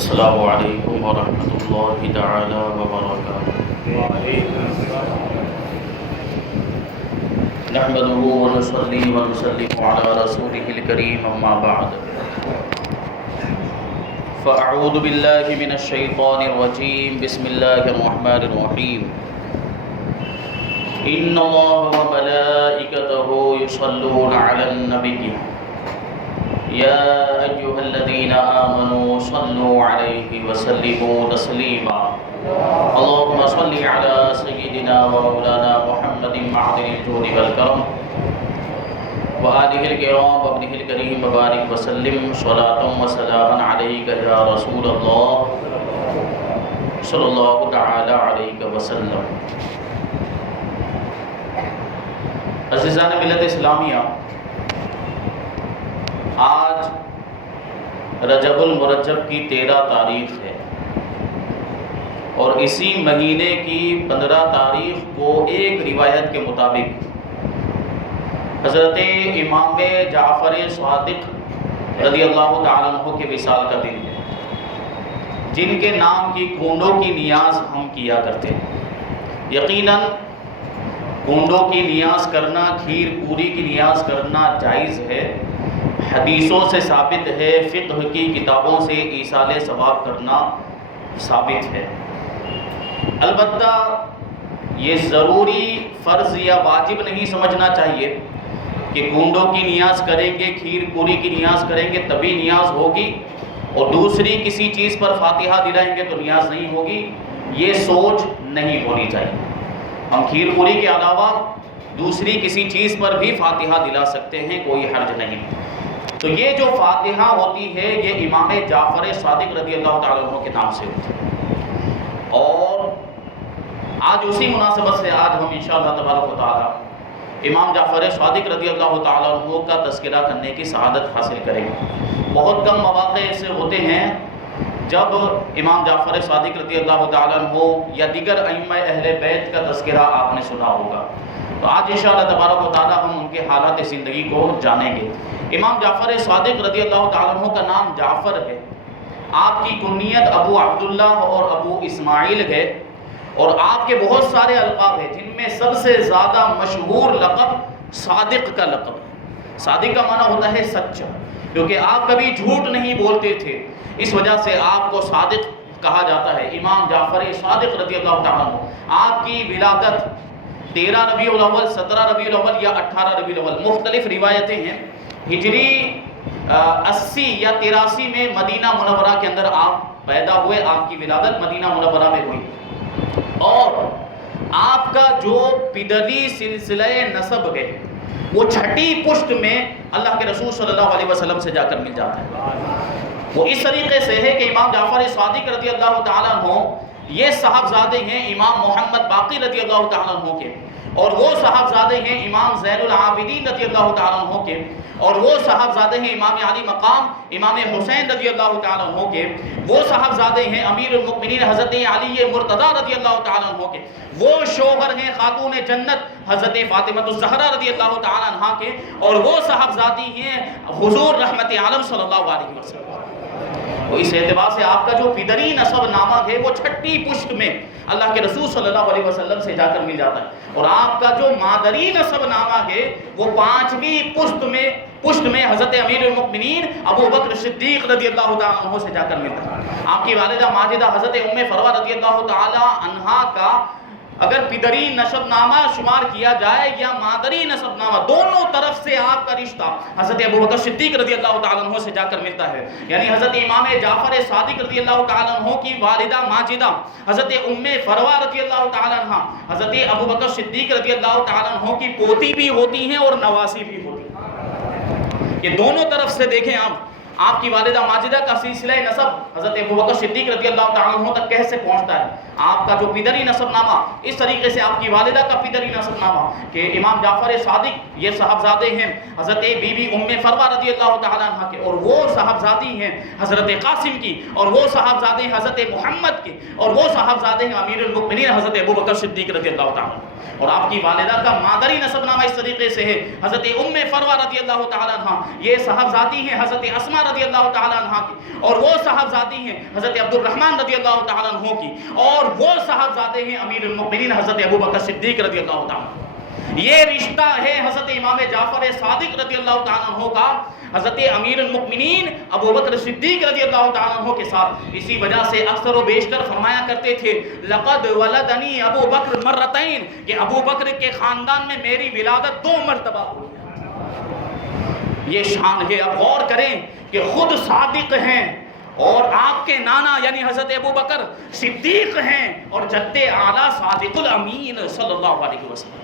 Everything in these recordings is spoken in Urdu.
السلام علیکم ورحمۃ اللہ تعالی وبرکاتہ۔ نحمده ونصلي ونسلم على رسوله الكريم اما بعد فاعوذ باللہ من الشیطان الرجیم بسم اللہ الرحمن الرحیم ان اللہ وملائکتہ یصلون علی النبی یا ایھا الذین آمنوا صلوا علیہ وسلموا تسلیما اللهم صل على سيدنا ومولانا محمد معدن الجود والكرم وآله الكرام وابنه الكريم وبارك وسلم صلاة وسلاما عليك يا رسول الله صلى الله تعالى عليك وسلم۔ عزیزان ملت اسلامیہ، آج رجب المرجب کی 13 تاریخ ہے اور اسی مہینے کی 15 تاریخ کو ایک روایت کے مطابق حضرت امام جعفر صادق رضی اللہ تعالیٰ عنہ کے وصال کا دن ہے، جن کے نام کی کونڈوں کی نیاز ہم کیا کرتے ہیں۔ یقیناً کونڈوں کی نیاز کرنا، کھیر پوری کی نیاز کرنا جائز ہے، حدیثوں سے ثابت ہے، فقہ کی کتابوں سے ایصال ثواب کرنا ثابت ہے۔ البتہ یہ ضروری فرض یا واجب نہیں سمجھنا چاہیے کہ کونڈوں کی نیاز کریں گے، کھیر پوری کی نیاز کریں گے تبھی نیاز ہوگی اور دوسری کسی چیز پر فاتحہ دلائیں گے تو نیاز نہیں ہوگی، یہ سوچ نہیں ہونی چاہیے۔ ہم کھیر پوری کے علاوہ دوسری کسی چیز پر بھی فاتحہ دلا سکتے ہیں، کوئی حرج نہیں۔ تو یہ جو فاتحہ ہوتی ہے یہ امام جعفر صادق رضی اللہ تعالیٰ عنہ کے نام سے ہوتی ہے، اور آج اسی مناسبت سے آج ہم انشاءاللہ تبارک و تعالی امام جعفر صادق رضی اللہ تعالیٰ عنہ کا تذکرہ کرنے کی سعادت حاصل کریں گے۔ بہت کم مواقع ایسے ہوتے ہیں جب امام جعفر صادق رضی اللہ تعالیٰ عنہ یا دیگر ائمہ اہل بیت کا تذکرہ آپ نے سنا ہوگا، تو آج انشاءاللہ تبارک و تعالی ہم ان کے حالات زندگی کو جانیں گے۔ امام جعفر صادق رضی اللہ تعالیٰ عنہ کا نام جعفر ہے، آپ کی کنیت ابو عبداللہ اور ابو اسماعیل ہے، اور آپ کے بہت سارے القاب ہیں جن میں سب سے زیادہ مشہور لقب صادق کا لقب ہے۔ صادق کا معنی ہوتا ہے سچا، کیونکہ آپ کبھی جھوٹ نہیں بولتے تھے، اس وجہ سے آپ کو صادق کہا جاتا ہے۔ امام جعفر صادق رضی اللہ تعالیٰ عنہ، آپ کی ولادت 13 ربیع الاول، 17 ربیع الاول یا 18 ربیع الاول، مختلف روایتیں ہیں۔ ہجری 80 یا 83 میں مدینہ منورہ کے اندر آپ پیدا ہوئے، آپ کی ولادت مدینہ منورہ میں ہوئی، اور آپ کا جو پدری سلسلہ نسب ہے وہ چھٹی پشت میں اللہ کے رسول صلی اللہ علیہ وسلم سے جا کر مل جاتا ہے۔ وہ اس طریقے سے ہے کہ امام جعفر صادق رضی اللہ تعالیٰ عنہ یہ صاحبزادے ہیں امام محمد باقر رضی اللہ تعالیٰ عنہ کے، اور وہ صاحبزادے ہیں امام زین العابدین رضی اللہ تعالیٰ عنہ کے، اور وہ صاحبزادے ہیں امام علی مقام امام حسین رضی اللہ تعالیٰ عنہ کے، وہ صاحبزادے ہیں امیر المؤمنین حضرت علی مرتضیٰ رضی اللہ تعالیٰ عنہ کے، وہ شوہر ہیں خاتون جنت حضرت فاطمہ الزہرا رضی اللہ تعالیٰ عنہ کے، اور وہ صاحبزادی ہیں حضور رحمت عالم صلی اللہ علیہ وسلم۔ تو اس اعتبار سے آپ کا جو پدری نسب نامہ ہے وہ چھٹی پشت میں اللہ کے رسول صلی اللہ علیہ وسلم سے جا کر مل جاتا ہے، اور آپ کا جو مادری نسب نامہ ہے وہ 5ویں پشت میں حضرت امیر المؤمنین ابو بکر صدیق رضی اللہ تعالیٰ عنہ سے جا کر ملتا ہے۔ آپ کی والدہ ماجدہ حضرت ام فروہ رضی اللہ تعالیٰ عنہا کا اگر پدری نسب نامہ شمار کیا جائے یا مادری نسب نامہ، دونوں طرف سے آپ کا رشتہ حضرت ابو بکر صدیق رضی اللہ تعالیٰ عنہ سے جا کر ملتا ہے۔ یعنی حضرت امام جعفر صادق رضی اللہ تعالیٰ عنہ کی والدہ ماجدہ حضرت ام فروہ رضی اللہ تعالیٰ عنہ حضرت ابو بکر صدیق رضی اللہ تعالیٰ عنہ کی پوتی بھی ہوتی ہیں اور نواسی بھی ہوتی ہیں۔ یہ دونوں طرف سے دیکھیں آپ کی والدہ ماجدہ کا سلسلہ نسب حضرت ابو بکر صدیق رضی اللہ تعالیٰ عنہ تک کیسے پہنچتا ہے۔ آپ کا جو پدری نسب نامہ، اس طریقے سے آپ کی والدہ کا پدری نسب نامہ کہ امام جعفر صادق یہ صاحبزادے ہیں حضرت بی بی ام فروہ رضی اللہ تعالیٰ عنہ کے، اور وہ صاحبزادی ہیں حضرت قاسم کی، اور وہ صاحبزادے ہیں حضرت محمد کے، اور وہ صاحبزادے ہیں امیر المؤمنین حضرت ابو بکر صدیق رضی اللہ تعالیٰ عنہ۔ اور آپ کی والدہ کا مادری نسب نامہ اس طریقے سے ہے، حضرت ام فروہ رضی اللہ تعالیٰ عنہ یہ صاحبزادی ہیں حضرت اسماء رضی اللہ تعالیٰ عنہ کی، اور وہ صاحبزادی ہیں حضرت عبد الرحمن رضی اللہ تعالیٰ عنہ کی، اور وہ صاحبزادے ہیں امیر المؤمنین حضرت ابو بکر صدیق رضی اللہ تعالیٰ عنہ۔ یہ رشتہ ہے حضرت امام جعفر صادق رضی اللہ تعالیٰ عنہ کا حضرت امیر المؤمنین ابو بکر صدیق رضی اللہ تعالیٰ عنہ کے ساتھ۔ اسی وجہ سے اکثر و بیشتر فرمایا کرتے تھے لقد ولدنی ابو بکر مرتین، کہ ابو بکر کے خاندان میں میری ولادت 2 مرتبہ ہوئی۔ یہ شان ہے۔ اب غور کریں کہ خود صادق ہیں اور آپ کے نانا یعنی حضرت ابو بکر صدیق ہیں، اور جد اعلیٰ صادق الامین صلی اللہ علیہ وسلم۔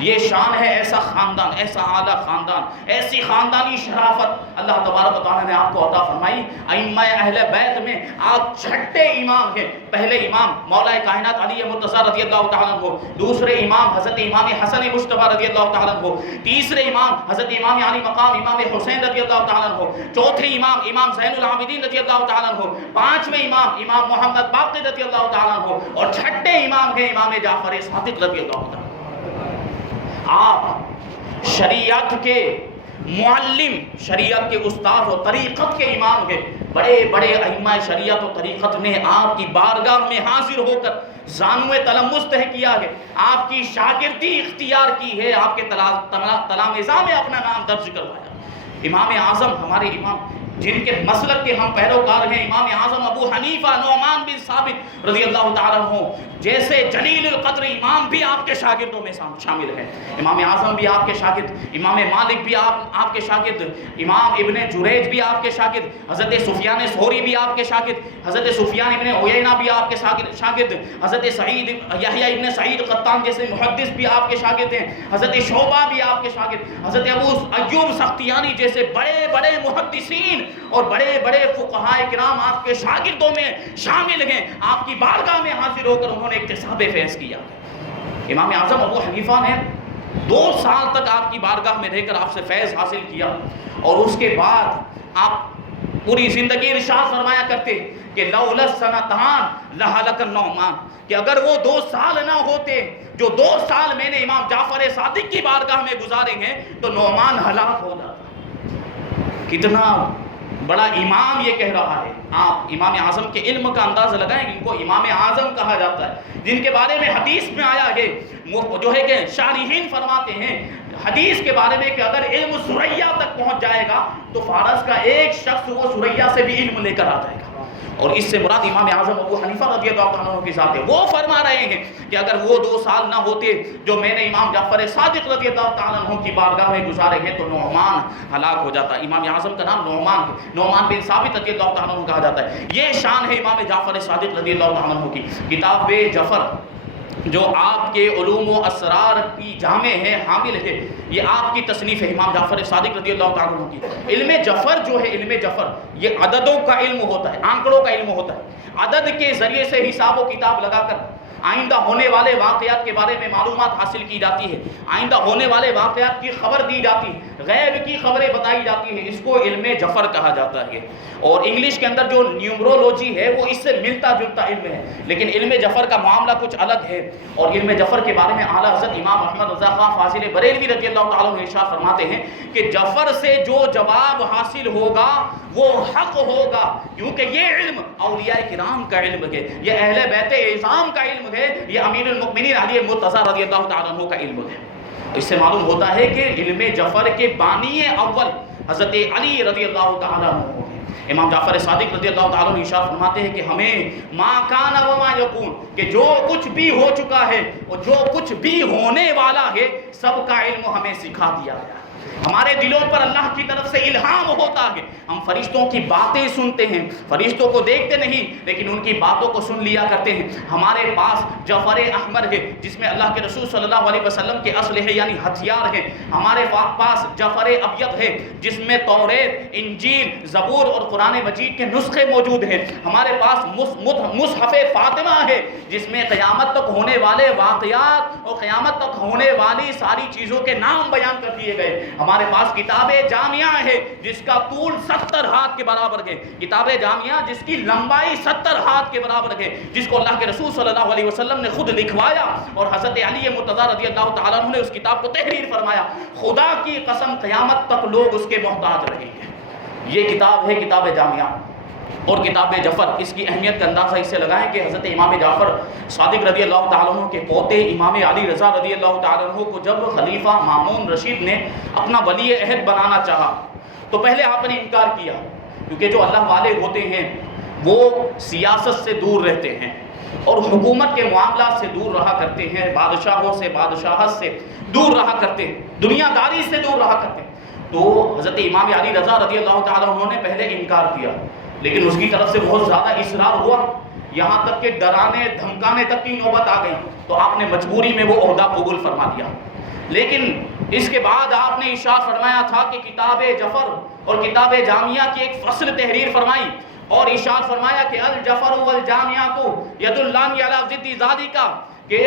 یہ شان ہے، ایسا خاندان، ایسا اعلیٰ خاندان، ایسی خاندانی شرافت اللہ تبارک و تعالیٰ نے آپ کو عطا فرمائی۔ ائمہ اہل بیت میں آپ چھٹے امام ہیں۔ پہلے امام مولا کائنات علی مرتضیٰ رضی اللہ تعالیٰ عنہ، دوسرے امام حضرت امام حسن مجتبیٰ رضی اللہ تعالیٰ عنہ، تیسرے امام حضرت امام علی مقام امام حسین رضی اللہ تعالیٰ عنہ، چوتھے امام امام زین العابدین رضی اللہ تعالیٰ عنہ، پانچویں امام امام محمد باقر رضی اللہ تعالیٰ عنہ، اور چھٹے امام ہیں امام جعفر صادق رضی اللہ تعالیٰ عنہ۔ آپ شریعت کے معلم، شریعت کے استاد اور طریقت کے امام ہیں۔ بڑے بڑے ائمہ شریعت و طریقت نے آپ کی بارگاہ میں حاضر ہو کر زانو تلمس طے کیا ہے، آپ کی شاگردی اختیار کی ہے، آپ کے تلامذہ میں اپنا نام درج کروایا۔ امام اعظم ہمارے امام جن کے مسلک کے ہم پیروکار ہیں، امام اعظم ابو حنیفہ نعمان بن ثابت رضی اللہ تعالیٰ عنہ جیسے جلیل القدر امام بھی آپ کے شاگردوں میں شامل ہیں۔ امام اعظم بھی آپ کے شاگرد، امام مالک بھی آپ کے شاگرد، امام ابن جریج بھی آپ کے شاگرد، حضرت سفیان ثوری بھی آپ کے شاگرد، حضرت سفیان ابن عیینہ بھی آپ کے شاگرد، حضرت سعید یحییٰ ابن سعید قطان جیسے محدث بھی آپ کے شاگرد ہیں، حضرت شعبہ بھی آپ کے شاگرد، حضرت ابو ایوب سختیانی جیسے بڑے بڑے محدثین اور بڑے بڑے فقہاء کرام آپ کے شاگردوں میں شامل ہیں۔ آپ کی بارگاہ میں حاضر ہو کر انہوں نے اکتساب فیض کیا۔ امام اعظم ابو حنیفہ نے 2 سال تک آپ کی بارگاہ میں رہ کر آپ سے فیض حاصل کیا، اور اس کے بعد آپ پوری زندگی ارشاد فرمایا کرتے کہ لولا السنتان لہلک النعمان، کہ اگر وہ 2 سال نہ ہوتے جو 2 سال میں نے امام جعفر صادق کی بارگاہ میں گزارے ہیں تو نعمان ہلاک ہو جاتا۔ کتنا بڑا امام یہ کہہ رہا ہے۔ آپ امام اعظم کے علم کا اندازہ لگائیں، ان کو امام اعظم کہا جاتا ہے، جن کے بارے میں حدیث میں آیا ہے جو ہے کہ شارحین فرماتے ہیں حدیث کے بارے میں کہ اگر علم سریا تک پہنچ جائے گا تو فارس کا ایک شخص وہ سریا سے بھی علم لے کر آ جائے گا، اور اس سے مراد امام اعظم ابو حنیفہ رضی اللہ عنہ کی ذات ہے۔ وہ فرما رہے ہیں کہ اگر وہ 2 سال نہ ہوتے جو میں نے امام جعفر صادق رضی اللہ تعالیٰ عنہ کی بارگاہ میں گزارے ہیں تو نعمان ہلاک ہو جاتا۔ امام اعظم کا نام نعمان ہے، نعمان بن ثابت رضی اللہ تعالیٰ عنہ کہا جاتا ہے۔ یہ شان ہے امام جعفر صادق رضی اللہ تعالیٰ عنہ کی۔ کتاب جعفر جو آپ کے علوم و اسرار کی جامع ہے، حامل ہے، یہ آپ کی تصنیف ہے امام جعفر صادق رضی اللہ تعالیٰ عنہ کی۔ علم جعفر جو ہے، علم جعفر یہ عددوں کا علم ہوتا ہے، آنکڑوں کا علم ہوتا ہے۔ عدد کے ذریعے سے حساب و کتاب لگا کر آئندہ ہونے والے واقعات کے بارے میں معلومات حاصل کی جاتی ہے، آئندہ ہونے والے واقعات کی خبر دی جاتی ہے، غیب کی خبریں بتائی جاتی ہیں، اس کو علم جعفر کہا جاتا ہے۔ اور انگلش کے اندر جو نیومرولوجی ہے وہ اس سے ملتا جلتا علم ہے، لیکن علم جعفر کا معاملہ کچھ الگ ہے۔ اور علم جعفر کے بارے میں اعلیٰ حضرت امام احمد رضا خان فاضل بریلوی رضی اللہ تعالیٰ عنہ ارشاد فرماتے ہیں کہ جعفر سے جو جواب حاصل ہوگا وہ حق ہوگا، کیونکہ یہ علم اولیاء کرام کا علم ہے، یہ اہل بیت اعظام کا علم ہے، یہ امیر المؤمنین علی مرتضیٰ رضی اللہ تعالیٰ عنہ کا علم ہے۔ اس سے معلوم ہوتا ہے کہ علم جعفر کے بانی اول حضرت علی رضی اللہ تعالیٰ عنہ ہے۔ امام جعفر صادق رضی اللہ تعالیٰ عنہ ارشاد فرماتے ہیں کہ ہمیں ما کان و ما یکون، کہ جو کچھ بھی ہو چکا ہے اور جو کچھ بھی ہونے والا ہے سب کا علم ہمیں سکھا دیا گیا۔ ہمارے دلوں پر اللہ کی طرف سے الہام ہوتا ہے، ہم فرشتوں کی باتیں سنتے ہیں، فرشتوں کو دیکھتے نہیں لیکن ان کی باتوں کو سن لیا کرتے ہیں۔ ہمارے پاس جعفر احمر ہے جس میں اللہ کے رسول صلی اللہ علیہ وسلم کے اسلحے یعنی ہتھیار ہیں۔ ہمارے پاس جعفر ابیض ہے جس میں توریت، انجیل، زبور اور قرآن مجید کے نسخے موجود ہیں۔ ہمارے پاس مصحف فاطمہ ہے جس میں قیامت تک ہونے والے واقعات اور قیامت تک ہونے والی ساری چیزوں کے نام بیان کر دیے گئے۔ ہمارے پاس کتاب جامعہ ہے جس کا طول 70 ہاتھ کے برابر ہے، کتاب جامعہ جس کی لمبائی 70 ہاتھ کے برابر ہے، جس کو اللہ کے رسول صلی اللہ علیہ وسلم نے خود لکھوایا اور حضرت علی مرتضیٰ رضی اللہ تعالیٰ عنہ نے اس کتاب کو تحریر فرمایا۔ خدا کی قسم قیامت تک لوگ اس کے محتاج رہیں گے، یہ کتاب ہے کتاب جامعہ اور کتاب جعفر. اس کی اہمیت کا اندازہ اس سے لگائیں کہ حضرت امام جعفر صادق رضی اللہ تعالیٰ عنہ کے پوتے امام علی رضا رضی اللہ تعالیٰ عنہ کو جب خلیفہ مامون رشید نے اپنا ولی عہد بنانا چاہا تو پہلے آپ نے انکار کیا، کیونکہ جو اللہ والے ہوتے ہیں وہ سیاست سے دور رہتے ہیں اور حکومت کے معاملات سے دور رہا کرتے ہیں، بادشاہوں سے بادشاہت سے دور رہا کرتے ہیں، دنیا داری سے دور رہا کرتے ہیں. تو حضرت امام علی رضا رضی اللہ تعالیٰ عنہ نے پہلے انکار کیا، لیکن اس کی طرف سے بہت زیادہ اصرار ہوا، یہاں تک کہ ڈرانے دھمکانے تک کی نوبت آ گئی. تو آپ نے مجبوری میں وہ عہدہ قبول فرما لیا. لیکن اس کے بعد آپ نے ارشاد فرمایا تھا کہ کتاب جعفر اور کتاب جامعہ کی ایک فصل تحریر فرمائی اور ارشاد فرمایا کہ الجعفر والجامعہ یدلان علی ضد ذالک، کہ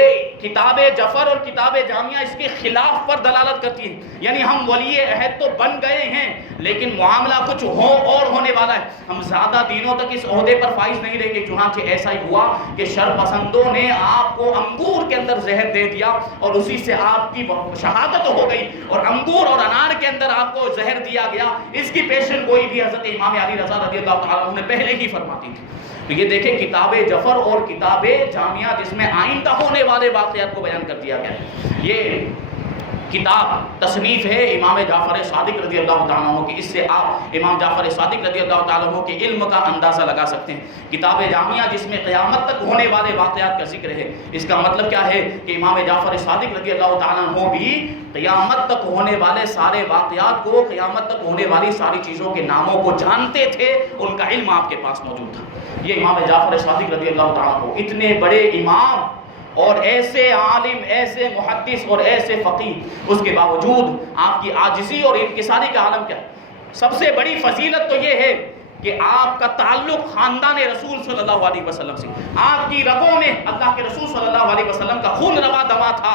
کتاب جعفر اور کتاب جامعہ اس کے خلاف پر دلالت کرتی ہے. یعنی ہم ولی عہد تو بن گئے ہیں لیکن معاملہ کچھ اور ہونے والا ہے، ہم زیادہ دنوں تک اس عہدے پر فائز نہیں رہیں گے. چنانچہ ایسا ہی ہوا کہ شر پسندوں نے آپ کو انگور کے اندر زہر دے دیا اور اسی سے آپ کی شہادت ہو گئی، اور انگور اور انار کے اندر آپ کو زہر دیا گیا. اس کی پیشن گوئی بھی حضرت امام علی رضا رضی اللہ تعالیٰ عنہ نے پہلے ہی فرما دی تھی. تو یہ دیکھیں کتاب جعفر اور کتاب جامعہ جس میں آئندہ ہونے والے واقعات کو بیان کر دیا گیا. یہ کتاب تصنیف ہے امام جعفر صادق رضی اللہ تعالیٰ عنہ کی. اس سے آپ امام جعفر صادق رضی اللہ تعالیٰ عنہ کے علم کا اندازہ لگا سکتے ہیں. کتاب جامعہ جس میں قیامت تک ہونے والے واقعات کا ذکر ہے، اس کا مطلب کیا ہے کہ امام جعفر صادق رضی اللہ تعالیٰ عنہ بھی قیامت تک ہونے والے سارے واقعات کو، قیامت تک ہونے والی ساری چیزوں کے ناموں کو جانتے تھے، ان کا علم آپ کے پاس موجود تھا. یہ امام جعفر صادق رضی اللہ تعالیٰ عنہ اتنے بڑے امام اور ایسے عالم، ایسے محدث اور ایسے فقیہ، اس کے باوجود آپ کی عاجزی اور انکساری کا عالم کیا؟ سب سے بڑی فضیلت تو یہ ہے کہ آپ کا تعلق خاندان رسول صلی اللہ علیہ وسلم سے، آپ کی رگوں میں اللہ کے رسول صلی اللہ علیہ وسلم کا خون روا دوا تھا،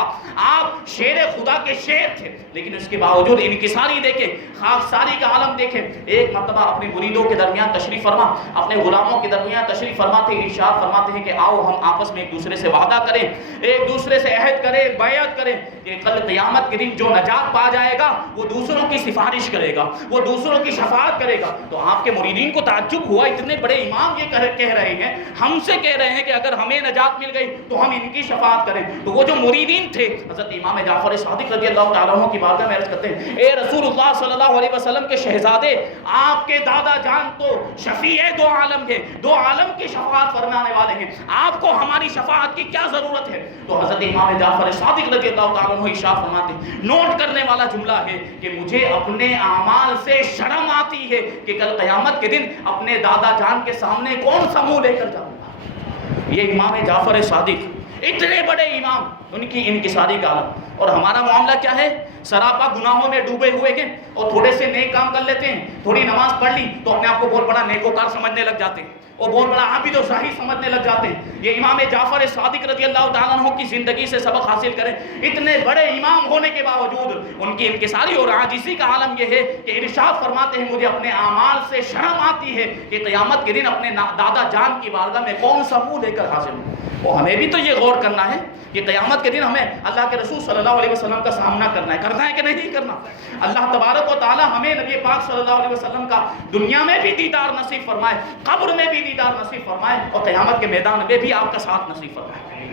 آپ شیر خدا کے شیر تھے، لیکن اس کے باوجود انکساری دیکھیں، خاکساری کا عالم دیکھیں. ایک مرتبہ اپنے مریدوں کے درمیان تشریف فرما، اپنے غلاموں کے درمیان تشریف فرماتے ہیں، ارشاد فرماتے ہیں کہ آؤ ہم آپس میں ایک دوسرے سے وعدہ کریں، ایک دوسرے سے عہد کریں، بیعت کریں کہ کل قیامت کے دن جو نجات پا جائے گا وہ دوسروں کی سفارش کرے گا، وہ دوسروں کی شفاعت کرے گا. تو آپ کے مریدین کو تعجب ہوا، اتنے بڑے امام یہ کہہ رہے ہیں، ہم سے کہہ رہے ہیں کہ اگر ہمیں نجات مل گئی تو ہم ان کی شفاعت کریں. تو وہ جو مریدین تھے حضرت امام جعفر صادق رضی اللہ تعالیٰ عنہ کی بارگاہ میں عرض کرتے ہیں، اے رسول اللہ صلی اللہ علیہ وسلم کے شہزادے، آپ کے دادا جان تو شفیع دو عالم ہیں، دو عالم کی شفاعت فرمانے والے ہیں، آپ کو ہماری شفاعت کی کیا ضرورت ہے؟ تو حضرت امام جعفر صادق رضی اللہ تعالیٰ عنہ ارشاد فرماتے ہیں، نوٹ کرنے والا جملہ ہے کہ مجھے اپنے اعمال سے شرم آتی ہے کہ کل قیامت کے دن اپنے دادا جان کے سامنے کون سا منہ لے کر جاؤں گا. یہ امام جعفر صادق اتنے بڑے امام، ان کی انکساری کا عالم. اور ہمارا معاملہ کیا ہے؟ سراپا گناہوں میں ڈوبے ہوئے ہیں اور تھوڑے سے نیک کام کر لیتے ہیں، تھوڑی نماز پڑھ لی تو اپنے آپ کو بہت بڑا نیکوکار سمجھنے لگ جاتے ہیں اور بہت بڑا عابد و زاہد سمجھنے لگ جاتے ہیں. یہ امام جعفر صادق رضی اللہ تعالیٰ عنہ کی زندگی سے سبق حاصل کریں. اتنے بڑے امام ہونے کے باوجود ان کی انکساری اور عاجزی کا عالم یہ ہے کہ ارشاد فرماتے ہیں، مجھے اپنے اعمال سے شرم آتی ہے کہ قیامت کے دن اپنے دادا جان کی بارگاہ میں کون سا منہ لے کر حاضر ہوں. اور ہمیں بھی تو یہ غور کرنا ہے کہ قیامت کے دن ہمیں اللہ کے رسول صلی اللہ علیہ وسلم کا سامنا کرنا ہے کہ نہیں کرنا. اللہ تبارک و تعالی ہمیں نبی پاک صلی اللہ علیہ وسلم کا دنیا میں بھی دیدار نصیب فرمائے، قبر میں بھی دیدار نصیب فرمائے اور قیامت کے میدان میں بھی آپ کا ساتھ نصیب فرمائے.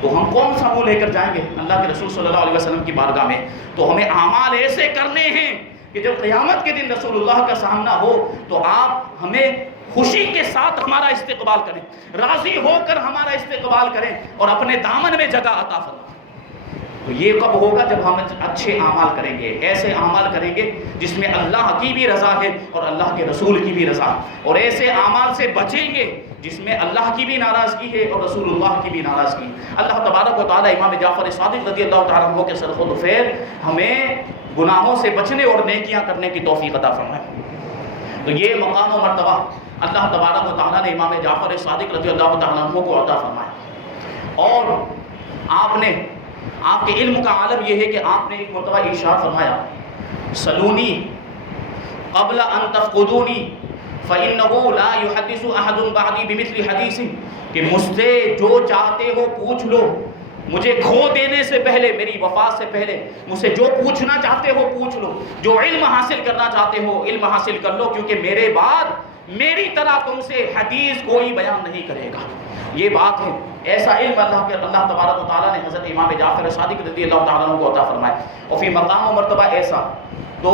تو ہم کون سا منہ لے کر جائیں گے اللہ کے رسول صلی اللہ علیہ وسلم کی بارگاہ میں؟ تو ہمیں اعمال ایسے کرنے ہیں کہ جب قیامت کے دن رسول اللہ کا سامنا ہو تو آپ ہمیں خوشی کے ساتھ ہمارا استقبال کریں، راضی ہو کر ہمارا استقبال کریں اور اپنے دامن میں جگہ عطا فرمائیں. تو یہ کب ہوگا؟ جب ہم اچھے اعمال کریں گے، ایسے اعمال کریں گے جس میں اللہ کی بھی رضا ہے اور اللہ کے رسول کی بھی رضا ہے، اور ایسے اعمال سے بچیں گے جس میں اللہ کی بھی ناراضگی ہے اور رسول اللہ کی بھی ناراضگی. اللہ تبارک و تعالی امام جعفر صادق رضی اللہ تعالیٰ عنہ کے سر خود فیر ہمیں گناہوں سے بچنے اور نیکیاں کرنے کی توفیق عطا فرمائے. تو یہ مقام و مرتبہ اللہ تبارک و تعالیٰ نے امام جعفر صادق رضی اللہ تعالیٰ عنہ کو عطا فرمایا. اور آپ کے علم کا عالم یہ ہے کہ آپ نے ایک مرتبہ ارشاد فرمایا، سلونی قبل ان تفقدونی فإنه لا يحدث أحد بعدي بمثل حدیث، کہ مجھ سے جو چاہتے ہو پوچھ لو، مجھے کھو دینے سے پہلے، میری وفات سے پہلے مجھ سے جو پوچھنا چاہتے ہو پوچھ لو، جو علم حاصل کرنا چاہتے ہو علم حاصل کر لو، کیونکہ میرے بعد میری طرح تم سے حدیث کوئی بیان نہیں کرے گا. یہ بات ہے. ایسا علم اللہ تبارک و تعالیٰ نے حضرت امام جعفر صادق رضی اللہ تعالیٰ عنہ کو عطا فرمایا. اور پھر مقام و مرتبہ ایسا، تو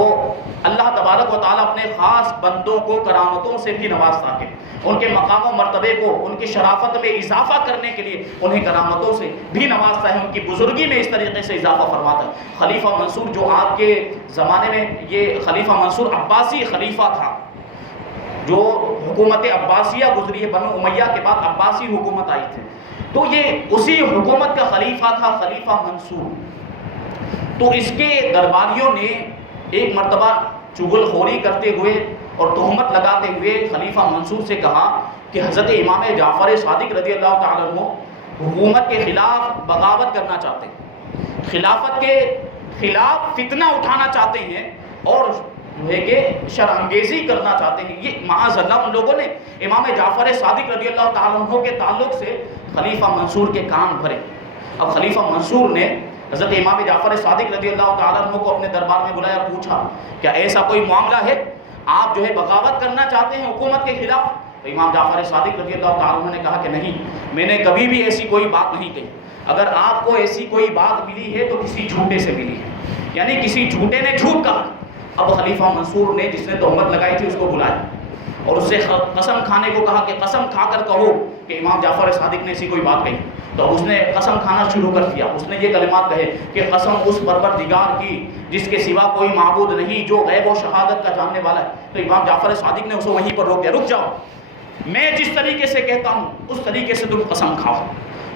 اللہ تبارک و تعالیٰ اپنے خاص بندوں کو کرامتوں سے بھی نوازتا ہے. ان کے مقام و مرتبے کو، ان کی شرافت میں اضافہ کرنے کے لیے انہیں کرامتوں سے بھی نوازتا ہے، ان کی بزرگی میں اس طریقے سے اضافہ فرماتا ہے. خلیفہ منصور جو آپ کے زمانے میں، یہ خلیفہ منصور عباسی خلیفہ تھا، جو حکومت عباسیہ گزری ہے، بنو امیہ کے بعد عباسی حکومت آئی تھی، تو یہ اسی حکومت کا خلیفہ تھا خلیفہ منصور. تو اس کے درباریوں نے ایک مرتبہ چغل خوری کرتے ہوئے اور تہمت لگاتے ہوئے خلیفہ منصور سے کہا کہ حضرت امام جعفر صادق رضی اللہ تعالیٰ عنہ حکومت کے خلاف بغاوت کرنا چاہتے ہیں، خلافت کے خلاف فتنہ اٹھانا چاہتے ہیں اور جو ہے کہ شرانگیزی کرنا چاہتے ہیں. یہ معاذ اللہ ان لوگوں نے امام جعفر صادق رضی اللہ تعالیٰ عنہ کے تعلق سے خلیفہ منصور کے کان بھرے. اب خلیفہ منصور نے حضرت امام جعفر صادق رضی اللہ تعالیٰ عنہ کو اپنے دربار میں بلایا، پوچھا کیا ایسا کوئی معاملہ ہے، آپ جو ہے بغاوت کرنا چاہتے ہیں حکومت کے خلاف؟ تو امام جعفر صادق رضی اللہ تعالیٰ عنہ نے کہا کہ نہیں، میں نے کبھی بھی ایسی کوئی بات نہیں کہی. اگر آپ کو ایسی کوئی بات ملی ہے تو کسی جھوٹے سے ملی ہے، یعنی کسی جھوٹے نے جھوٹ کہا. اب خلیفہ منصور نے جس نے تہمت لگائی تھی اس کو بلایا اور اس سے قسم کھانے کو کہا کہ قسم کھا کر کہو کہ امام جعفر صادق نے ایسی کوئی بات کہی. تو اس نے قسم کھانا شروع کر دیا. اس نے یہ کلمات کہے کہ قسم اس پروردگار کی جس کے سوا کوئی معبود نہیں، جو غیب و شہادت کا جاننے والا ہے. تو امام جعفر صادق نے اسے وہیں پر روک دیا، رک جاؤ، میں جس طریقے سے کہتا ہوں اس طریقے سے تم قسم کھاؤ،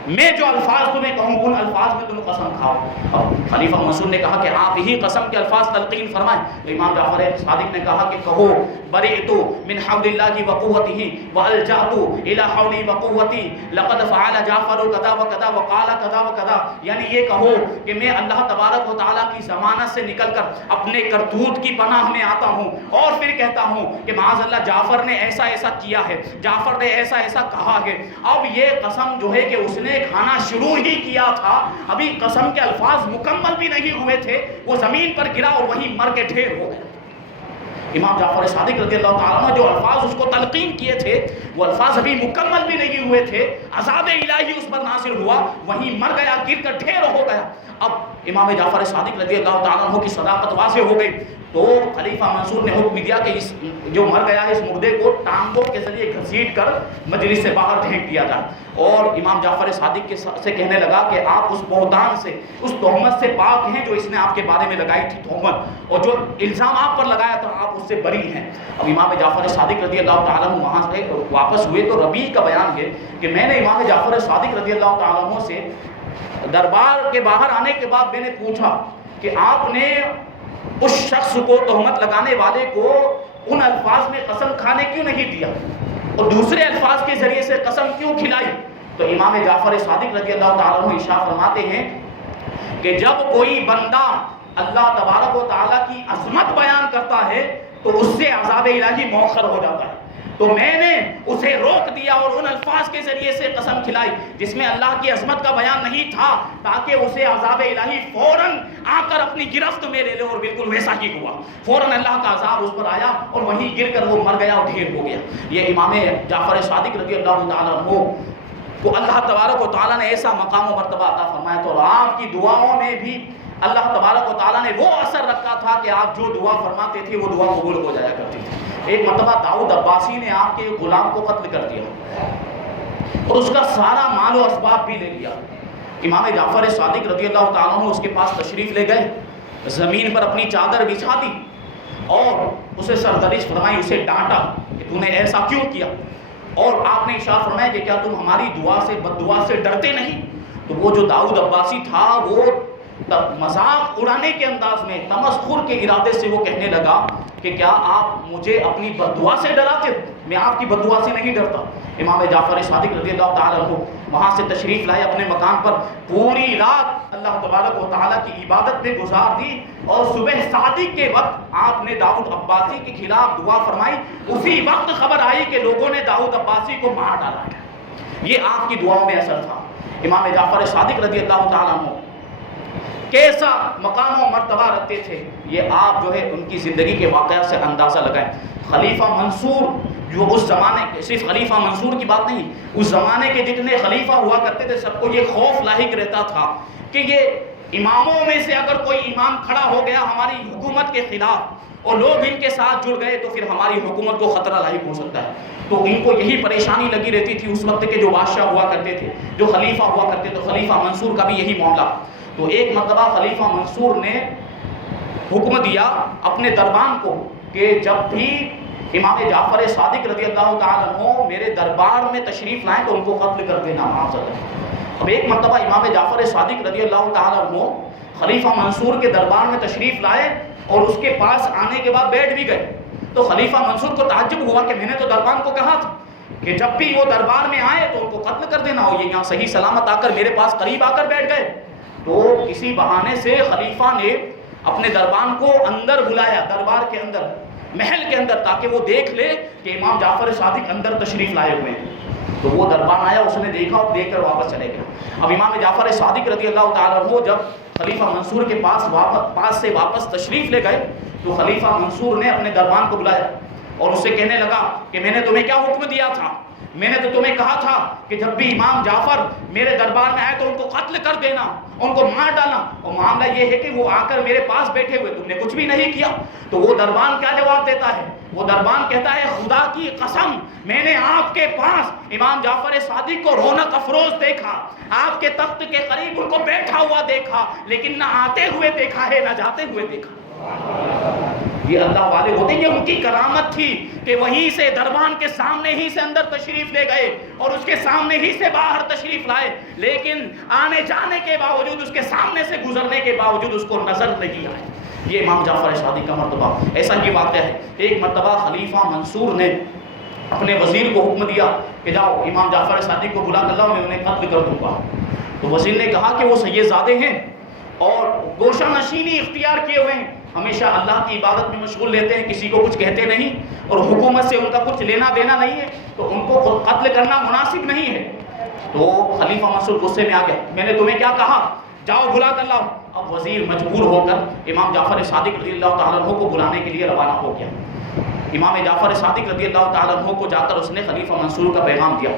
میں جو الفاظ تمہیں کہوں ان الفاظ میں تم قسم کھاؤ. اب خلیفہ منصور نے کہا کہ آپ ہی قسم کے الفاظ تلقین فرمائیں. تو امام جعفر صادق نے کہا کہ کہو بریئت من حول اللہ وقوتہ والجأت الی حولی وقوتی لقد فعل جعفر کذا وکذا وقال کذا وکذا. یعنی یہ کہو کہ میں اللہ تبارک و تعالیٰ کی ضمانت سے نکل کر اپنے کرتوت کی پناہ میں آتا ہوں اور پھر کہتا ہوں کہ معاذ اللہ جعفر نے ایسا ایسا کیا ہے، جعفر نے ایسا ایسا کہا ہے. اب یہ قسم جو ہے کہ اس نے کھانا شروع ہی کیا تھا، ابھی قسم کے الفاظ مکمل بھی نہیں ہوئے تھے، وہ زمین پر گرا اور وہیں مر کے ڈھیر ہو گیا. امام جعفر صادق رضی اللہ تعالیٰ عنہ جو الفاظ اس کو تلقین کیے تھے وہ الفاظ ابھی مکمل بھی نہیں ہوئے تھے، عذاب الہی اس پر نازل ہوا، وہیں مر گیا، گر کر ڈھیر ہو گیا. اب امام جعفر صادق رضی اللہ تعالیٰ عنہ کی صداقت واضح ہو گئی. تو خلیفہ منصور نے حکم دیا کہ اس جو مر گیا ہے اس مردے کو ٹانگوں کے ذریعے گھسیٹ کر مجلس سے باہر پھینک دیا جائے. اور امام جعفر صادق سے کہنے لگا کہ آپ اس بہتان سے، اس تہمت سے پاک ہیں جو اس نے آپ کے بارے میں لگائی تھی تہمت، اور جو الزام آپ پر لگایا تھا آپ اس سے بری ہیں. اب امام جعفر صادق رضی اللہ تعالیٰ عنہ وہاں سے واپس ہوئے تو ربیع کا بیان ہے کہ میں نے امام جعفر صادق رضی اللہ تعالیٰ عنہ سے دربار کے باہر آنے کے بعد میں نے پوچھا کہ آپ نے اس شخص کو، تہمت لگانے والے کو، ان الفاظ میں قسم کھانے کیوں نہیں دیا اور دوسرے الفاظ کے ذریعے سے قسم کیوں کھلائی؟ تو امام جعفر صادق رضی اللہ تعالیٰ عنہ ارشاد فرماتے ہیں کہ جب کوئی بندہ اللہ تبارک و تعالیٰ کی عظمت بیان کرتا ہے تو اس سے عذاب الہی مؤخر ہو جاتا ہے. تو میں نے اسے روک دیا اور ان الفاظ کے ذریعے سے قسم کھلائی جس میں اللہ کی عظمت کا بیان نہیں تھا، تاکہ اسے عذاب الہی فوراً آ کر اپنی گرفت میں لے لے. اور بالکل ویسا ہی ہوا، فوراً اللہ کا عذاب اس پر آیا اور وہیں گر کر وہ مر گیا اور ڈھیر ہو گیا. یہ امام جعفر صادق رضی اللہ تعالیٰ عنہ کو اللہ تبارک و تعالیٰ نے ایسا مقام و مرتبہ عطا فرمایا. تو آپ کی دعاؤں میں بھی اللہ تبارک و تعالیٰ نے وہ اثر رکھا تھا کہ آپ جو دعا فرماتے تھے وہ دعا قبول ہو جایا کرتی تھی. ایک مرتبہ داؤد عباسی نے آپ کے غلام کو قتل کر دیا اور اس کا سارا مال و اسباب بھی لے لیا. امام جعفر صادق رضی اللہ تعالیٰ عنہ اس کے پاس تشریف لے گئے، زمین پر اپنی چادر بچھا دی اور اسے سرزنش فرمائی، اسے ڈانٹا کہ تو نے ایسا کیوں کیا. اور آپ نے ارشاد فرمایا کہ کیا تم ہماری دعا سے، بد دعا سے ڈرتے نہیں؟ تو وہ جو داؤد عباسی تھا وہ مذاق اڑانے کے انداز میں، تمسخر کے ارادے سے وہ کہنے لگا کہ کیا آپ مجھے اپنی بد دعا سے ڈراتے ہو؟ میں آپ کی بد دعا سے نہیں ڈرتا. امام جعفر صادق رضی اللہ تعالیٰ عنہ وہاں سے تشریف لائے اپنے مکان پر، پوری رات اللہ تبارک و تعالیٰ کی عبادت میں گزار دی اور صبح صادق کے وقت آپ نے داؤد عباسی کے خلاف دعا فرمائی. اسی وقت خبر آئی کہ لوگوں نے داؤد عباسی کو مار ڈالا ہے. یہ آپ کی دعاؤں میں اثر تھا. امام جعفر صادق رضی اللہ تعالیٰ عنہ کیسا مقام و مرتبہ رکھتے تھے، یہ آپ جو ہے ان کی زندگی کے واقعات سے اندازہ لگائیں۔ خلیفہ منصور جو اس زمانے کے، صرف خلیفہ منصور کی بات نہیں، اس زمانے کے جتنے خلیفہ ہوا کرتے تھے سب کو یہ خوف لاحق رہتا تھا کہ یہ اماموں میں سے اگر کوئی امام کھڑا ہو گیا ہماری حکومت کے خلاف اور لوگ ان کے ساتھ جڑ گئے تو پھر ہماری حکومت کو خطرہ لاحق ہو سکتا ہے۔ تو ان کو یہی پریشانی لگی رہتی تھی اس وقت کے جو بادشاہ ہوا کرتے تھے، جو خلیفہ ہوا کرتے تھے۔ خلیفہ منصور کا بھی یہی معاملہ۔ تو ایک مرتبہ خلیفہ منصور نے حکم دیا اپنے دربان کو کہ جب بھی امام جعفر صادق رضی اللہ تعالیٰ عنہ میرے دربار میں تشریف لائیں تو ان کو قتل کر دینا معذرت۔ اب ایک مرتبہ امام جعفر صادق رضی اللہ تعالیٰ عنہ خلیفہ منصور کے دربار میں تشریف لائے اور اس کے پاس آنے کے بعد بیٹھ بھی گئے، تو خلیفہ منصور کو تعجب ہوا کہ میں نے تو دربان کو کہا تھا کہ جب بھی وہ دربار میں آئے تو ان کو قتل کر دینا، ہو یہ یہاں صحیح سلامت آ کر میرے پاس قریب آ کر بیٹھ گئے۔ تو کسی بہانے سے خلیفہ نے اپنے دربان کو اندر بلایا، دربار کے اندر، محل کے اندر، تاکہ وہ دیکھ لے کہ امام جعفر صادق اندر تشریف لائے ہوئے ہیں۔ تو وہ دربان آیا، اس نے دیکھا اور دیکھ کر واپس چلے گیا۔ اب امام جعفر صادق رضی اللہ تعالیٰ عنہ جب خلیفہ منصور کے پاس سے واپس تشریف لے گئے تو خلیفہ منصور نے اپنے دربان کو بلایا اور اس سے کہنے لگا کہ میں نے تمہیں کیا حکم دیا تھا؟ میں نے تو تمہیں کہا تھا کہ جب بھی امام جعفر میرے دربار میں آئے تو ان کو قتل کر دینا، ان کو مار ڈالنا، اور معاملہ یہ ہے کہ وہ آ کر میرے پاس بیٹھے ہوئے، تم نے کچھ بھی نہیں کیا۔ تو وہ دربان کیا جواب دیتا ہے؟ وہ دربان کہتا ہے خدا کی قسم میں نے آپ کے پاس امام جعفر صادق کو رونق افروز دیکھا، آپ کے تخت کے قریب ان کو بیٹھا ہوا دیکھا، لیکن نہ آتے ہوئے دیکھا ہے نہ جاتے ہوئے دیکھا۔ یہ اللہ والے ہوتے ہیں، یہ ان کی کرامت تھی کہ وہیں سے دربان کے سامنے ہی سے اندر تشریف لے گئے اور اس کے سامنے ہی سے باہر تشریف لائے، لیکن آنے جانے کے باوجود، اس کے سامنے سے گزرنے کے باوجود اس کو نظر نہیں آئے۔ یہ امام جعفر صادق کا مرتبہ۔ ایسا ہی واقعہ ہے، ایک مرتبہ خلیفہ منصور نے اپنے وزیر کو حکم دیا کہ جاؤ امام جعفر صادق کو بلا کر لاؤ، میں انہیں قتل کر دوں گا۔ تو وزیر نے کہا کہ وہ سید زادے ہیں اور گوشہ نشینی اختیار کیے ہوئے ہیں، ہمیشہ اللہ کی عبادت میں مشغول رہتے ہیں، کسی کو کچھ کہتے نہیں اور حکومت سے ان کا کچھ لینا دینا نہیں ہے، تو ان کو قتل کرنا مناسب نہیں ہے۔ تو خلیفہ منصور غصے میں آ گیا، میں نے تمہیں کیا کہا، جاؤ بلا کر لاؤ۔ اب وزیر مجبور ہو کر امام جعفر صادق رضی اللہ تعالیٰ عنہ کو بلانے کے لیے روانہ ہو گیا۔ امام جعفر صادق رضی اللہ تعالیٰ عنہ کو جا کر اس نے خلیفہ منصور کا پیغام دیا۔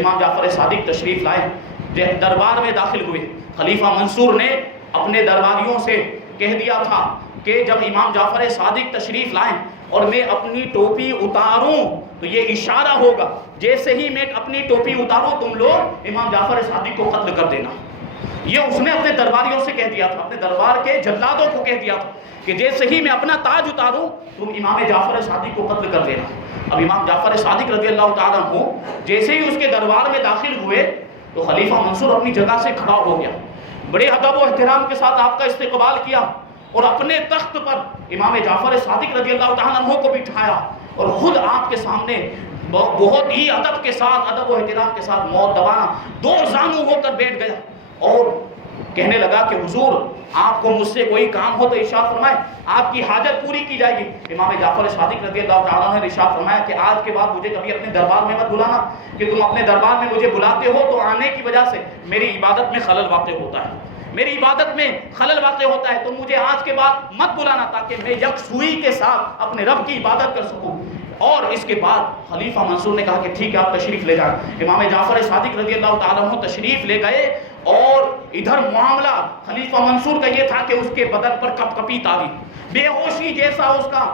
امام جعفر صادق تشریف لائے، دربار میں داخل ہوئے۔ خلیفہ منصور نے اپنے درباریوں سے کہہ دیا تھا کہ جب امام جعفر صادق تشریف لائیں اور میں اپنی ٹوپی اتاروں تو یہ اشارہ ہوگا، جیسے ہی میں اپنی ٹوپی اتاروں تم لوگ امام جعفر صادق کو قتل کر دینا۔ یہ اس نے اپنے درباریوں سے کہہ دیا تھا، اپنے دربار کے جلادوں کو کہہ دیا تھا کہ جیسے ہی میں اپنا تاج اتاروں تم امام جعفر صادق کو قتل کر دینا۔ اب امام جعفر صادق رضی اللہ تعالیٰ عنہ جیسے ہی اس کے دربار میں داخل ہوئے تو خلیفہ منصور اپنی جگہ سے کھڑا ہو گیا، بڑے ادب و احترام کے ساتھ آپ کا استقبال کیا اور اپنے تخت پر امام جعفر صادق رضی اللہ تعالیٰ عنہ کو بٹھایا اور خود آپ کے سامنے بہت ہی ادب کے ساتھ، ادب و احترام کے ساتھ مؤدبانہ دو زانو ہو کر بیٹھ گیا اور کہنے لگا کہ حضور آپ کو مجھ سے کوئی کام ہو تو ارشاد فرمائے، آپ کی حاجت پوری کی جائے گی۔ امام جعفر صادق رضی اللہ تعالیٰ عنہ نے ارشاد فرمایا کہ آج کے بعد مجھے کبھی اپنے دربار میں مت بلانا، کہ تم اپنے دربار میں مجھے بلاتے ہو تو آنے کی وجہ سے میری عبادت میں خلل واقع ہوتا ہے، میری عبادت میں خلل واقع ہوتا ہے، تم مجھے آج کے بعد مت بلانا تاکہ میں یکسوئی کے ساتھ اپنے رب کی عبادت کر سکوں۔ اور اس کے بعد خلیفہ منصور نے کہا کہ ٹھیک ہے آپ تشریف لے جائیں۔ امام جعفر صادق رضی اللہ تعالیٰ عنہ تشریف لے گئے اور ادھر معاملہ خلیفہ منصور کا یہ تھا کہ اس کے بدن پر کپ کپی تاری، بے ہوشی جیسا اس کا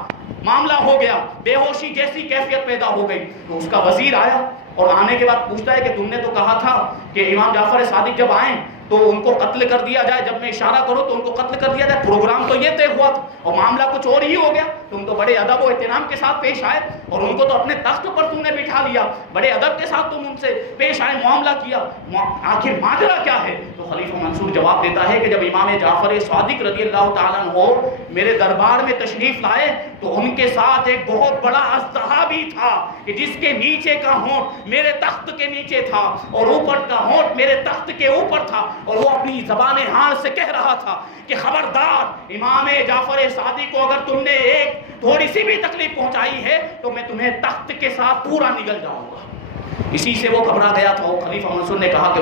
معاملہ ہو گیا، بے ہوشی جیسی کیفیت پیدا ہو گئی۔ تو اس کا وزیر آیا اور آنے کے بعد پوچھتا ہے کہ تم نے تو کہا تھا کہ امام جعفر صادق جب آئیں تو ان کو قتل کر دیا جائے، جب میں اشارہ کروں تو ان کو قتل کر دیا جائے، پروگرام تو یہ طے ہوا تھا اور معاملہ کچھ اور ہی ہو گیا، تم تو بڑے ادب و احترام کے ساتھ پیش آئے اور ان کو تو اپنے تخت پر تم نے بٹھا لیا، بڑے ادب کے ساتھ تم ان سے پیش آئے، معاملہ کیا، آخر ماجرا کیا ہے؟ تو خلیفہ منصور جواب دیتا ہے کہ جب امام جعفر صادق رضی اللہ تعالیٰ عنہ میرے دربار میں تشریف لائے تو ان کے ساتھ ایک بہت بڑا اژدہا بھی تھا کہ جس کے نیچے کا ہونٹ میرے تخت کے نیچے تھا اور اوپر کا ہونٹ میرے تخت کے اوپر تھا، اور وہ اپنی زبان حال سے کہہ رہا تھا کہ خبردار امام جعفر صادق کو اگر تم نے ایک تھوڑی سی بھی تکلیف پہنچائی ہے تو میں تمہیں تخت کے ساتھ پورا نگل جاؤں گا۔ اسی سے وہ گھبرا گیا تھا. وہ خلیفہ منصور نے کہا کہ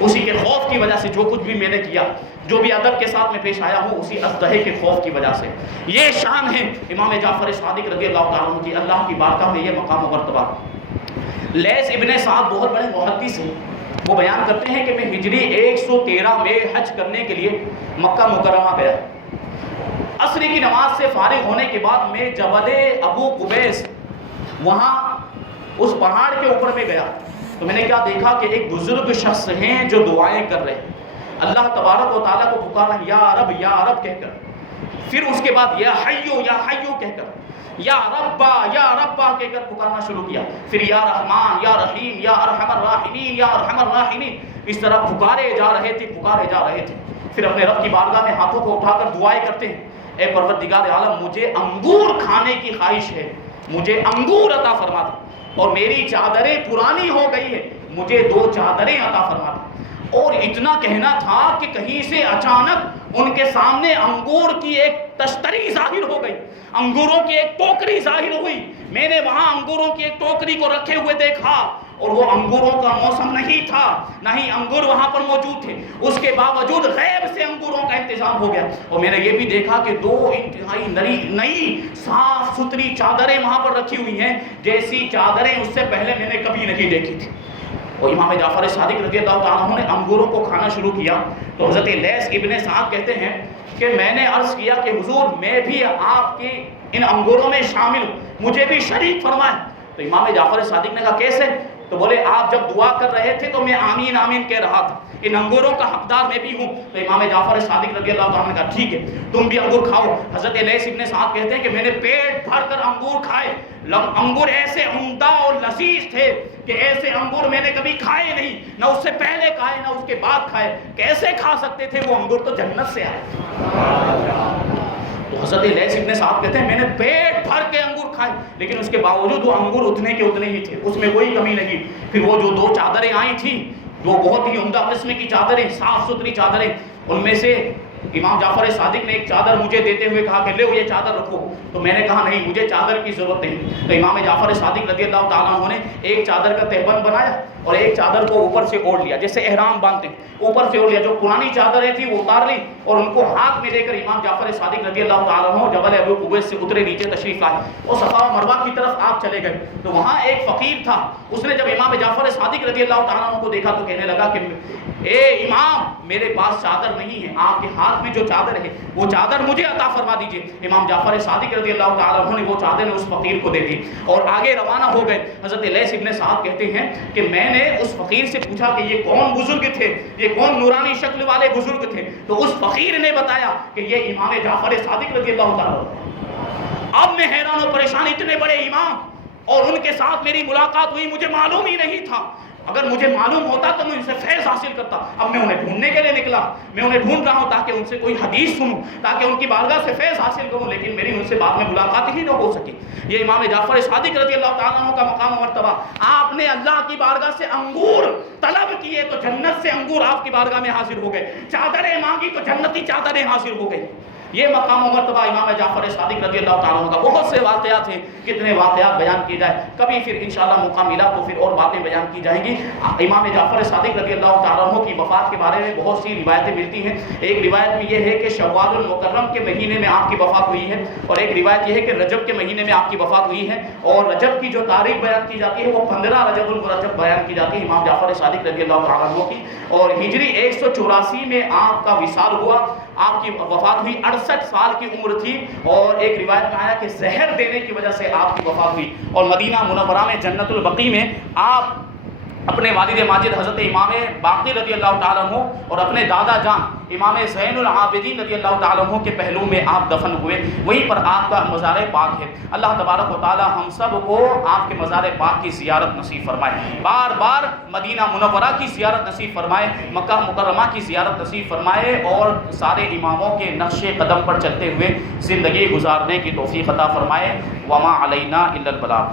اسی کے خوف کی وجہ سے جو کچھ بھی میں نے کیا، جو بھی ادب کے ساتھ میں پیش آیا ہوں، اسی اژدہے کے خوف کی وجہ سے. یہ شان ہے امام جعفر صادق رضی اللہ تعالیٰ عنہ کی. اللہ کی بارگاہ میں یہ مقام و مرتبہ. لیث ابن سعد بہت بڑے محدث ہیں. وہ بیان کرتے ہیں کہ میں ہجری 113 میں حج کرنے کے لیے مکہ مکرمہ گیا. عصر کی نماز سے فارغ ہونے کے بعد میں جبل ابو قبیس، وہاں اس پہاڑ کے اوپر میں گیا تو میں نے کیا دیکھا کہ ایک بزرگ شخص ہیں جو دعائیں کر رہے ہیں، اللہ تبارک و تعالیٰ کو پکارا یا رب کہہ کر، پھر اس کے بعد یا حیو کہہ کر، یا ربا کہہ کر پکارنا شروع کیا. پھر یا رحمان یا رحیم یا ارحم الراحمین اس طرح پکارے جا رہے تھے. پھر اپنے رب کی بارگاہ میں ہاتھوں کو اٹھا کر دعائیں کرتے ہیں، اے پروردگار عالم، مجھے انگور کھانے کی خواہش ہے، مجھے انگور عطا فرما دے، اور میری چادریں پرانی ہو گئی ہے، مجھے 2 چادریں عطا فرما دے. اور اتنا کہنا تھا کہ کہیں سے اچانک ان کے سامنے انگور کی ایک تشتری ظاہر ہو گئی، انگوروں کی ایک ٹوکری ظاہر ہوئی. میں نے وہاں انگوروں کی ایک ٹوکری کو رکھے ہوئے دیکھا، اور وہ انگوروں کا موسم نہیں تھا، نہ ہی انگور وہاں پر موجود تھے. اس کے باوجود غیب سے انگوروں کا انتظام ہو گیا. اور میں نے یہ بھی دیکھا کہ 2 انتہائی نئی صاف ستھری چادریں وہاں پر رکھی ہوئی ہیں، جیسی چادریں اس سے پہلے میں نے کبھی نہیں دیکھی تھی. اور امام جعفر صادق رضی اللہ تعالیٰ عنہ نے انگوروں کو کھانا شروع کیا تو حضرت لیث ابن سعد کہتے ہیں کہ میں نے عرض کیا کہ حضور میں بھی آپ کی ان انگوروں میں شامل ہوں، مجھے بھی شریک فرمائیں. تو امام جعفر صادق نے کہا کیسے؟ تو بولے آپ جب دعا کر رہے تھے تو میں آمین آمین کہہ رہا تھا، ان انگوروں کا حقدار میں بھی ہوں. تو امام جعفر صادق رضی اللہ تعالیٰ نے کہا ٹھیک ہے تم بھی انگور کھاؤ. حضرت لیث ابن سعد کہتے ہیں کہ میں نے پیٹ بھر کر انگور کھائے. انگور ایسے عمدہ اور لذیذ تھے کہ ایسے انگور میں نے کبھی کھائے نہیں، نہ اس سے پہلے کھائے نہ اس کے بعد کھائے. کیسے کھا سکتے تھے وہ انگور؟ تو جنت سے آئے. تو حضرت لیث ابن سعد کہتے ہیں میں نے پیٹ بھر کے انگور کھائے، لیکن اس کے باوجود وہ انگور اتنے کے اتنے ہی تھے، اس میں کوئی کمی نہیں. پھر وہ جو 2 چادریں آئی تھیں، جو بہت ہی عمدہ قسم کی چادریں، صاف ستھری چادریں، ان میں سے امام جعفر صادق نے ایک چادر مجھے دیتے ہوئے کہا کہ لے یہ چادر رکھو. تو میں نے کہا نہیں، مجھے چادر کی ضرورت نہیں. تو امام جعفر صادق رضی اللہ تعالیٰ عنہ نے ایک چادر کا تہبند بنایا اور ایک چادر کو اوپر سے اوڑھ لیا، جیسے احرام باندھتے ہیں، اوپر سے اوڑھ لیا. جو پرانی چادریں تھیں وہ اتار لی اور ان کو ہاتھ میں لے کر امام جعفر صادق رضی اللہ تعالیٰ عنہ جبل ابو قبیس سے اترے، نیچے تشریف لائے اور صفا و مروہ کی طرف آپ چلے گئے. تو وہاں ایک فقیر تھا، اس نے جب امام جعفر صادق رضی اللہ تعالیٰ عنہ کو دیکھا تو کہنے لگا کہ اے امام، میرے پاس چادر نہیں ہے، آپ کے ہاتھ میں جو چادر ہے وہ چادر مجھے عطا فرما دیجئے. امام جعفر صادق رضی اللہ تعالیٰ عنہ نے وہ چادر اس فقیر کو دے دی اور آگے روانہ ہو گئے. حضرت لیث ابن سعد کہتے ہیں کہ میں نے اس فقیر سے پوچھا کہ یہ کون بزرگ تھے، یہ کون نورانی شکل والے بزرگ تھے؟ تو اس فقیر نے بتایا کہ یہ امام جعفر صادق رضی اللہ تعالیٰ عنہ. اب میں حیران و پریشان، اتنے بڑے امام اور ان کے ساتھ میری ملاقات ہوئی، مجھے معلوم ہی نہیں تھا. اگر مجھے معلوم ہوتا تو میں ان سے فیض حاصل کرتا. اب میں انہیں ڈھونڈنے کے لیے نکلا، میں انہیں ڈھونڈ رہا ہوں تاکہ ان سے کوئی حدیث سنوں، تاکہ ان کی بارگاہ سے فیض حاصل کروں، لیکن میری ان سے بعد میں ملاقات ہی نہ ہو سکی. یہ امام جعفر صادق رضی اللہ تعالیٰ عنہ کا مقام و مرتبہ. آپ نے اللہ کی بارگاہ سے انگور طلب کیے تو جنت سے انگور آپ کی بارگاہ میں حاصل ہو گئے. چادریں مانگی تو جنتی چادریں حاصل ہو گئی. یہ مقام و مرتبہ امام جعفر صادق رضی اللہ تعالیٰ عنہ کا. بہت سے واقعات ہیں، کتنے واقعات بیان کیے جائے، کبھی پھر انشاءاللہ موقع ملا تو پھر اور باتیں بیان کی جائیں گی. امام جعفر صادق رضی اللہ تعالیٰ عنہ کی وفات کے بارے میں بہت سی روایتیں ملتی ہیں. ایک روایت میں یہ ہے کہ شوال المکرم کے مہینے میں آپ کی وفات ہوئی ہے، اور ایک روایت یہ ہے کہ رجب کے مہینے میں آپ کی وفات ہوئی ہے. اور رجب کی جو تاریخ بیان کی جاتی ہے وہ 15 رجب المرجب بیان کی جاتی ہے امام جعفر صادق رضی اللہ تعالیٰ عنہ کی. اور ہجری 184 میں آپ کا وصال ہوا، آپ کی وفات ہوئی. 68 سال کی عمر تھی، اور ایک روایت میں آیا کہ زہر دینے کی وجہ سے آپ کی وفات ہوئی. اور مدینہ منورہ میں جنت البقیع میں آپ اپنے والد ماجد حضرت امام باقر رضی اللہ تعالیٰ عنہ اور اپنے دادا جان امام زین العابدین رضی اللہ تعالیٰ عنہ کے پہلو میں آپ دفن ہوئے. وہیں پر آپ کا مزار پاک ہے. اللہ تبارک و تعالیٰ ہم سب کو آپ کے مزار پاک کی زیارت نصیب فرمائے، بار بار مدینہ منورہ کی زیارت نصیب فرمائے، مکہ مکرمہ کی زیارت نصیب فرمائے، اور سارے اماموں کے نقش قدم پر چلتے ہوئے زندگی گزارنے کی توفیق عطا فرمائے. وما علینا الا البلاغ.